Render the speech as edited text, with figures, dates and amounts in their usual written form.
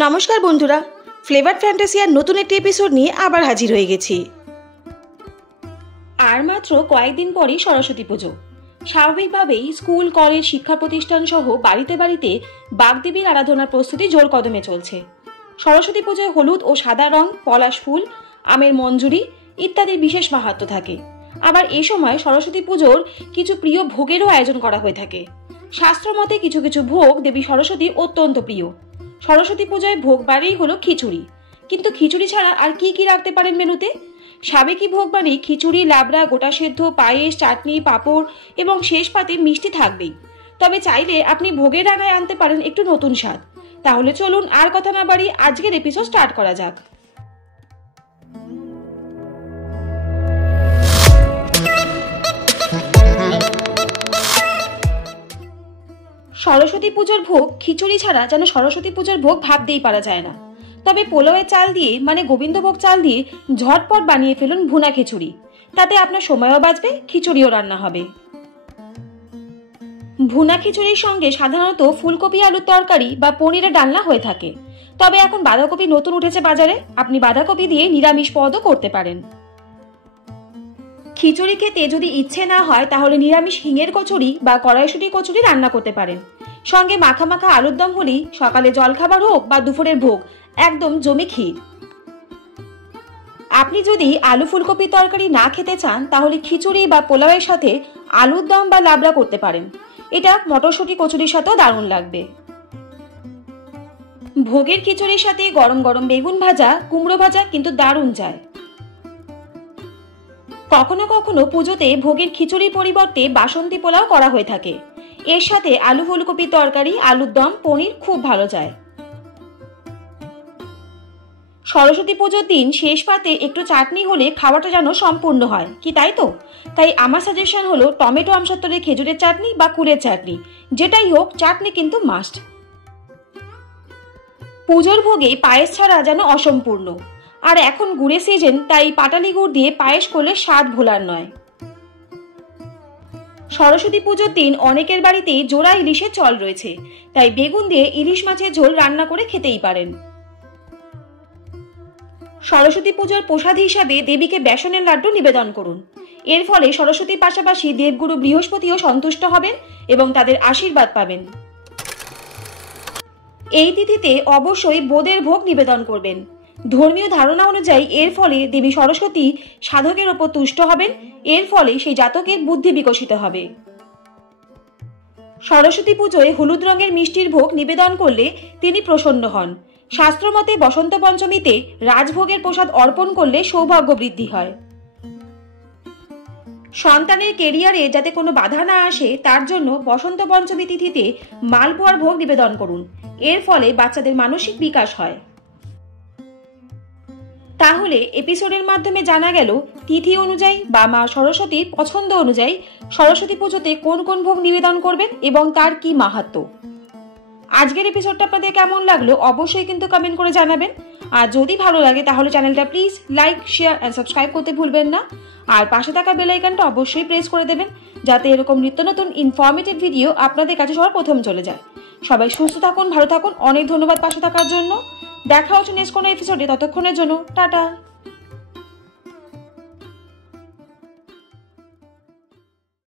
নমস্কার বন্ধুরা, ফ্লেভার ফ্যান্টাসিয়ার নতুন একটি এপিসোড নিয়ে আবার হাজির হয়ে গেছি। আর মাত্র কয়েকদিন পরই সরস্বতী পুজো। স্বাভাবিকভাবেই স্কুল, কলেজ, শিক্ষা প্রতিষ্ঠান সহ বাড়িতে বাড়িতে বাগদেবীর আরাধনার প্রস্তুতি জোর কদমে চলছে। সরস্বতী পুজোয় হলুদ ও সাদা রং, পলাশ ফুল, আমের মঞ্জুরি ইত্যাদির বিশেষ মাহাত্ম্য থাকে। আবার এ সময় সরস্বতী পুজোর কিছু প্রিয় ভোগেরও আয়োজন করা হয়ে থাকে। শাস্ত্রমতে কিছু কিছু ভোগ দেবী সরস্বতী অত্যন্ত প্রিয়। সরস্বতী পূজায় ভোগ বাড়িই হলো খিচুড়ি, কিন্তু খিচুড়ি ছাড়া আর কি কি রাখতে পারেন মেনুতে? সাবেকি ভোগ বাড়ি খিচুড়ি, লাবড়া, গোটা সেদ্ধ, পায়েস, চাটনি, পাঁপড় এবং শেষ পাতে মিষ্টি থাকবেই। তবে চাইলে আপনি ভোগের রাঙায় আনতে পারেন একটু নতুন স্বাদ। তাহলে চলুন আর কথা না বাড়ি আজকের এপিসোড স্টার্ট করা যাক। সরস্বতী পুজোর ভোগ খিচুড়ি ছাড়া যেন সরস্বতী পুজোর ভোগ ভাবতেই পারা যায় না। তবে পোলাওয়ের চাল দিয়ে মানে গোবিন্দভোগ চাল দিয়ে ঝটপট বানিয়ে ফেলুন ভুনা খিচুড়ি। তাতে আপনার সময়ও বাঁচবে, খিচুড়িও রান্না হবে। ভুনা খিচুড়ির সঙ্গে সাধারণত ফুলকপি আলুর তরকারি বা পনিরের ডালনা হয়ে থাকে। তবে এখন বাঁধাকপি নতুন উঠেছে বাজারে, আপনি বাঁধাকপি দিয়ে নিরামিষ পদও করতে পারেন। খিচুড়ি খেতে যদি ইচ্ছে না হয় তাহলে নিরামিষ হিঙের কচুরি বা কড়াইশুঁটি কচুরি রান্না করতে পারেন। সঙ্গে মাখা মাখা আলুর দম হলেই সকালে জলখাবার হোক বা দুপুরের ভোগ, একদম জমি ক্ষীর। আপনি যদি আলু ফুলকপি তরকারি না খেতে চান তাহলে খিচুড়ি বা পোলাওয়ের সাথে আলুর দম বা লাবড়া করতে পারেন। এটা মটরশুঁটি কচুরির সাথেও দারুণ লাগবে। ভোগের খিচুড়ির সাথে গরম গরম বেগুন ভাজা, কুমড়ো ভাজা কিন্তু দারুণ যায়। কখনো কখনো পুজোতে ভোগের খিচুড়ির পরিবর্তে বাসন্তী পোলাও করা হয়ে থাকে। এর সাথে আলু ফুলকপির তরকারি, আলুর দম, পনির খুব ভালো যায়। সরস্বতী পুজোর দিন শেষ পাতে একটু চাটনি হলে খাওয়াটা যেন সম্পূর্ণ হয়, কি তাই তো? তাই আমার সাজেশন হলো টমেটো আমসত্ত্বরের খেজুরের চাটনি বা কুলের চাটনি, যেটাই হোক চাটনি কিন্তু মাস্ট। পুজোর ভোগে পায়েস ছাড়া যেন অসম্পূর্ণ। আর এখন গুড়ের সিজন, তাই পাটালি গুড় দিয়ে পায়েস করলে স্বাদ ভোলার নয়। সরস্বতী পুজোর দিন অনেকের বাড়িতেই জোড়া ইলিশের চল রয়েছে, তাই বেগুন দিয়ে ইলিশ মাছের ঝোল রান্না করে খেতেই পারেন। সরস্বতী পুজোর প্রসাদ হিসাবে দেবীকে বেসনের লাড্ডু নিবেদন করুন। এর ফলে সরস্বতীর পাশাপাশি দেবগুরু বৃহস্পতিও সন্তুষ্ট হবেন এবং তাদের আশীর্বাদ পাবেন। এই তিথিতে অবশ্যই বোদের ভোগ নিবেদন করবেন। ধর্মীয় ধারণা অনুযায়ী এর ফলে দেবী সরস্বতী সাধকের ওপর তুষ্ট হবেন, এর ফলে সেই জাতকের বুদ্ধি বিকশিত হবে। সরস্বতী পুজোয় হলুদ রঙের মিষ্টির ভোগ নিবেদন করলে তিনি প্রসন্ন হন। শাস্ত্রমতে বসন্ত পঞ্চমীতে রাজভোগের প্রসাদ অর্পণ করলে সৌভাগ্য বৃদ্ধি হয়। সন্তানের কেরিয়ারে যাতে কোনো বাধা না আসে তার জন্য বসন্ত পঞ্চমী তিথিতে মালপোয়ার ভোগ নিবেদন করুন। এর ফলে বাচ্চাদের মানসিক বিকাশ হয়। তাহলে এপিসোডের মাধ্যমে জানা গেল তিথি অনুযায়ী বা মা সরস্বতীর পছন্দ অনুযায়ী সরস্বতী পুজোতে কোন কোন ভোগ নিবেদন করবেন এবং তার কি মাহাত্ম্য। আজকের এপিসোডটা আপনাদের কেমন লাগলো অবশ্যই কিন্তু কমেন্ট করে জানাবেন। আর যদি ভালো লাগে তাহলে চ্যানেলটা please like, share and subscribe করতে ভুলবেন না। আর পাশে থাকা বেল আইকনটা অবশ্যই প্রেস করে দেবেন, যাতে এরকম নিত্য নতুন ইনফরমেটিভ ভিডিও আপনাদের কাছে সবার প্রথম চলে যায়। সবাই সুস্থ থাকুন, ভালো থাকুন। অনেক ধন্যবাদ পাশে থাকার জন্য। দেখা হচ্ছে নেক্সট কোনো এপিসোডে। ততক্ষণের জন্য টাটা।